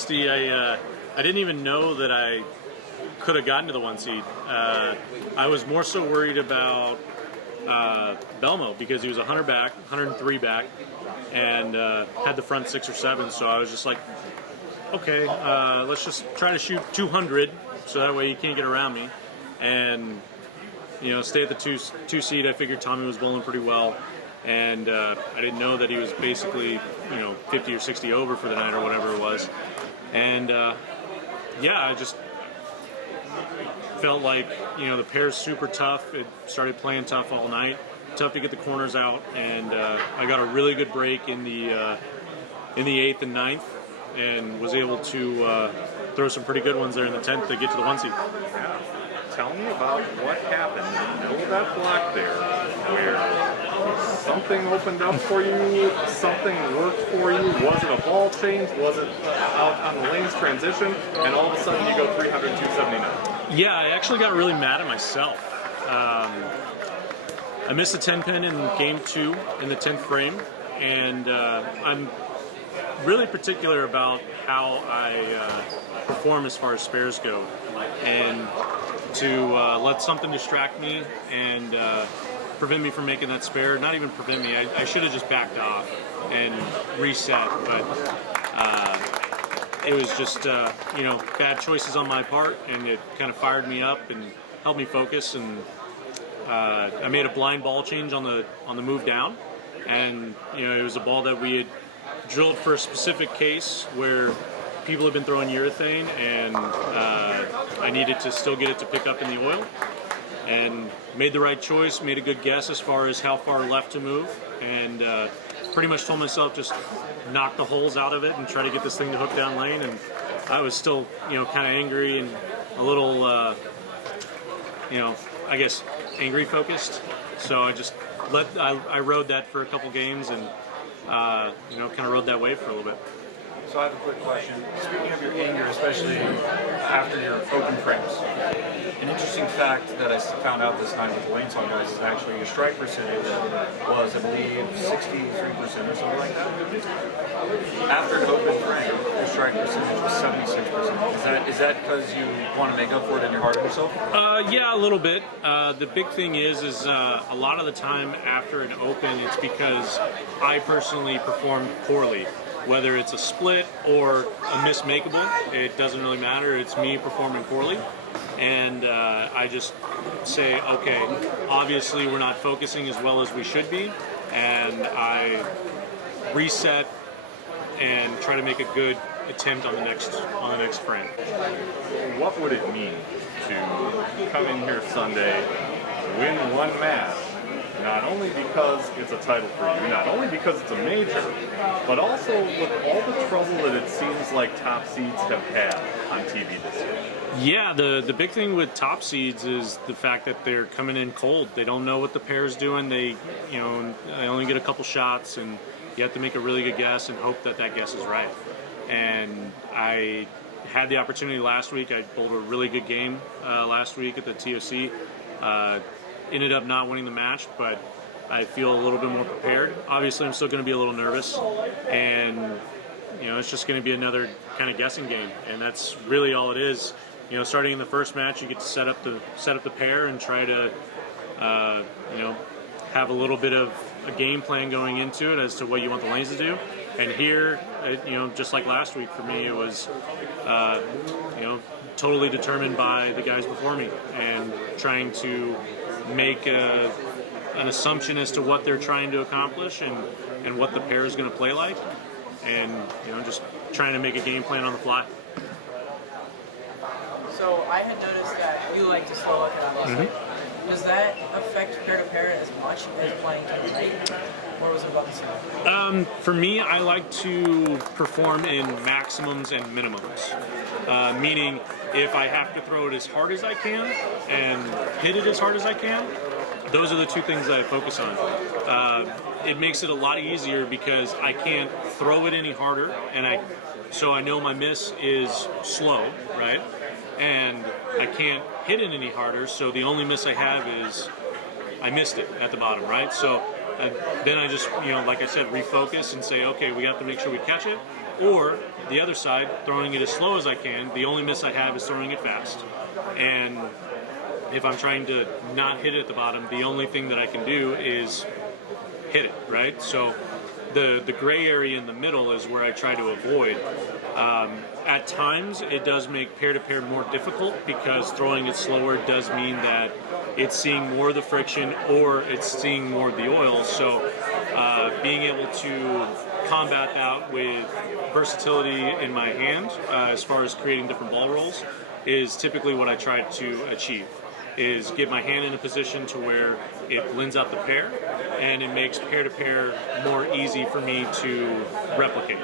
honesty, I didn't even know that I could have gotten to the 1 seed. I was more so worried about Belmo because he was 100 back, 103 back, and had the front 6 or 7. So I was just like, okay, let's just try to shoot 200, so that way he can't get around me, and stay at the two seed. I figured Tommy was bowling pretty well, and I didn't know that he was basically 50 or 60 over for the night or whatever it was, and I just felt like the pair's super tough. It started playing tough all night, tough to get the corners out, and I got a really good break in the 8th and 9th, and was able to throw some pretty good ones there in the 10th to get to the 1 seed. Yeah. Tell me about what happened in the middle of that block there, where something opened up for you, something worked for you. Was it a ball change? Was it out on the lanes transition? And all of a sudden you go 300, 279. Yeah, I actually got really mad at myself. I missed a 10 pin in game 2 in the 10th frame, and I'm really particular about how I perform as far as spares go, and to let something distract me and prevent me from making that spare. Not even prevent me, I should have just backed off and reset, but it was just bad choices on my part, and it kind of fired me up and helped me focus, and I made a blind ball change on the move down, and it was a ball that we had drilled for a specific case where people have been throwing urethane, and I needed to still get it to pick up in the oil, and made the right choice, made a good guess as far as how far left to move, and pretty much told myself just knock the holes out of it and try to get this thing to hook down lane. And I was still kind of angry and a little I guess angry focused, so I just I rode that for a couple games, and kind of rode that wave for a little bit. So I have a quick question. Speaking of your anger, especially after your open frames, an interesting fact that I found out this night with the Lane Song guys is actually your strike percentage was, I believe, 63% or something like that. After an open frame, your strike percentage was 76%. Is that because you want to make up for it and you're hard on yourself? Yeah, a little bit. The big thing is a lot of the time after an open, it's because I personally performed poorly. Whether it's a split or a mismakeable, it doesn't really matter. It's me performing poorly, and I just say, okay, obviously we're not focusing as well as we should be, and I reset and try to make a good attempt on the next frame. What would it mean to come in here Sunday, win one match? Not only because it's a title for you, not only because it's a major, but also with all the trouble that it seems like top seeds have had on TV this year. Yeah, the big thing with top seeds is the fact that they're coming in cold. They don't know what the pair's doing. They only get a couple shots, and you have to make a really good guess and hope that guess is right. And I had the opportunity last week. I bowled a really good game last week at the TOC. Ended up not winning the match, but I feel a little bit more prepared. Obviously, I'm still going to be a little nervous, and it's just going to be another kind of guessing game, and that's really all it is. Starting in the first match, you get to set up the pair and try to have a little bit of a game plan going into it as to what you want the lanes to do. And here, just like last week for me, it was totally determined by the guys before me and trying to make an assumption as to what they're trying to accomplish and what the pair is going to play like, and just trying to make a game plan on the fly. So I had noticed that you like to slow up it on this. Does that affect pair-to-pair as much as playing to night, or was it about the same? For me, I like to perform in maximums and minimums. Meaning, if I have to throw it as hard as I can and hit it as hard as I can, those are the two things that I focus on. It makes it a lot easier because I can't throw it any harder, and so I know my miss is slow, right? And I can't hit it any harder, so the only miss I have is I missed it at the bottom, right? So then I just, like I said, refocus and say, okay, we have to make sure we catch it, Or the other side, throwing it as slow as I can. The only miss I have is throwing it fast. And if I'm trying to not hit it at the bottom, the only thing that I can do is hit it, right? So the gray area in the middle is where I try to avoid. At times, it does make pair-to-pair more difficult because throwing it slower does mean that it's seeing more of the friction or it's seeing more of the oil. So being able to combat that with versatility in my hand as far as creating different ball rolls is typically what I try to achieve, is get my hand in a position to where it blends out the pair and it makes pair-to-pair more easy for me to replicate.